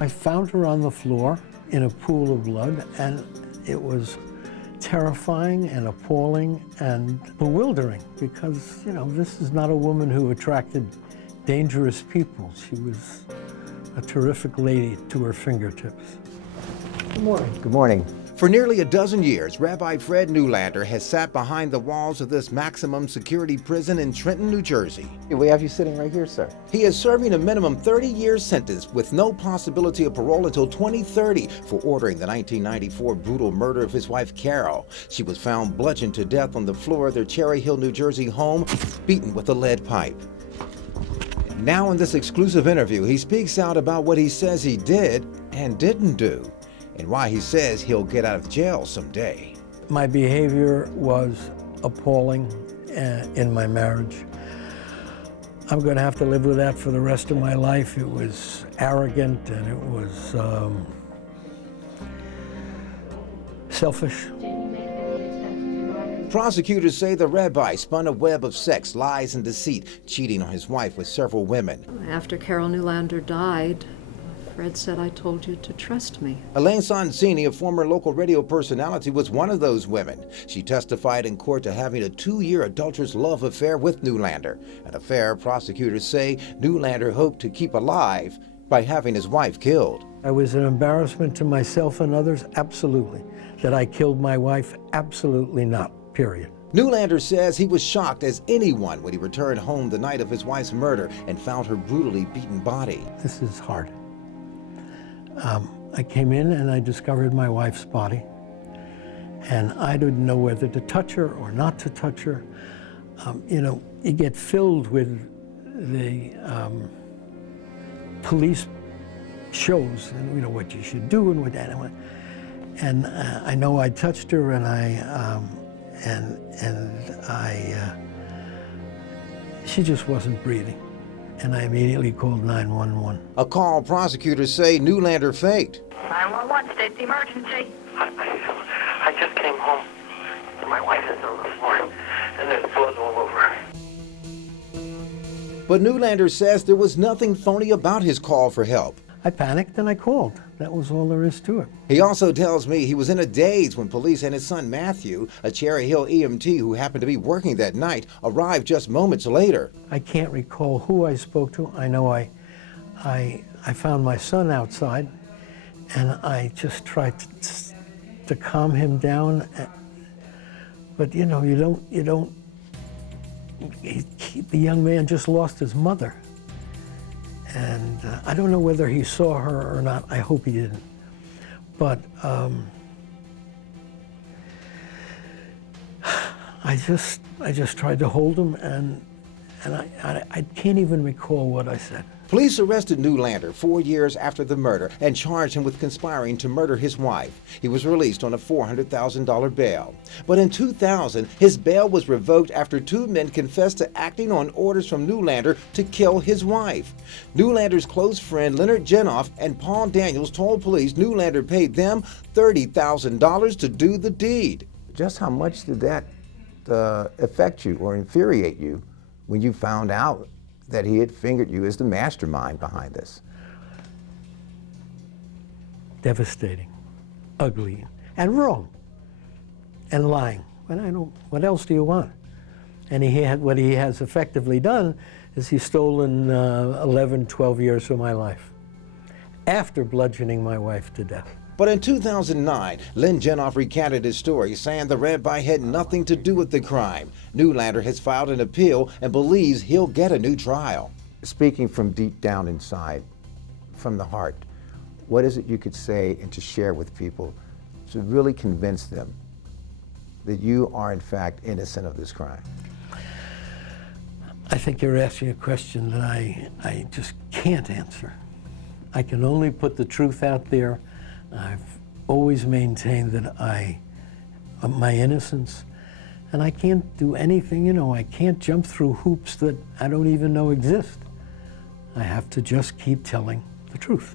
I found her on the floor in a pool of blood, and it was terrifying and appalling and bewildering because, you know, this is not a woman who attracted dangerous people. She was a terrific lady to her fingertips. Good morning. Good morning. For nearly a dozen years, Rabbi Fred Neulander has sat behind the walls of this maximum security prison in Trenton, New Jersey. We have you sitting right here, sir. He is serving a minimum 30-year sentence with no possibility of parole until 2030 for ordering the 1994 brutal murder of his wife, Carol. She was found bludgeoned to death on the floor of their Cherry Hill, New Jersey home, beaten with a lead pipe. Now in this exclusive interview, he speaks out about what he says he did and didn't do, and why he says he'll get out of jail someday. My behavior was appalling in my marriage. I'm going to have to live with that for the rest of my life. It was arrogant and it was selfish. Prosecutors say the rabbi spun a web of sex, lies, and deceit, cheating on his wife with several women. After Carol Neulander died, Fred said, "I told you to trust me." Elaine Sonsini, a former local radio personality, was one of those women. She testified in court to having a 2-year adulterous love affair with Neulander, an affair prosecutors say Neulander hoped to keep alive by having his wife killed. I was an embarrassment to myself and others, absolutely. That I killed my wife, absolutely not, period. Neulander says he was shocked as anyone when he returned home the night of his wife's murder and found her brutally beaten body. This is hard. I came in and I discovered my wife's body, and I didn't know whether to touch her or not to touch her. You know, you get filled with the police shows and, you know, what you should do and what anyway. And I know I touched her, and she just wasn't breathing. And I immediately called 911. A call prosecutors say Neulander faked. 911, state's emergency. I just came home, and my wife is on the floor, and there's blood all over her. But Neulander says there was nothing phony about his call for help. I panicked and I called. That was all there is to it. He also tells me he was in a daze when police and his son Matthew, a Cherry Hill EMT who happened to be working that night, arrived just moments later. I can't recall who I spoke to. I know I found my son outside, and I just tried to calm him down. But you know, the young man just lost his mother. And I don't know whether he saw her or not. I hope he didn't. But I just tried to hold him, and I can't even recall what I said. Police arrested Neulander 4 years after the murder and charged him with conspiring to murder his wife. He was released on a $400,000 bail. But in 2000, his bail was revoked after 2 men confessed to acting on orders from Neulander to kill his wife. Neulander's close friend Leonard Jenoff and Paul Daniels told police Neulander paid them $30,000 to do the deed. Just how much did that affect you or infuriate you when you found out that he had fingered you as the mastermind behind this? Devastating, ugly, and wrong, and lying. But I don't. What else do you want? And what he has effectively done is he's stolen 11, 12 years of my life after bludgeoning my wife to death. But in 2009, Len Jenoff recanted his story, saying the rabbi had nothing to do with the crime. Neulander has filed an appeal and believes he'll get a new trial. Speaking from deep down inside, from the heart, what is it you could say and to share with people to really convince them that you are in fact innocent of this crime? I think you're asking a question that I just can't answer. I can only put the truth out there. I've always maintained that my innocence, and I can't do anything, you know, I can't jump through hoops that I don't even know exist. I have to just keep telling the truth.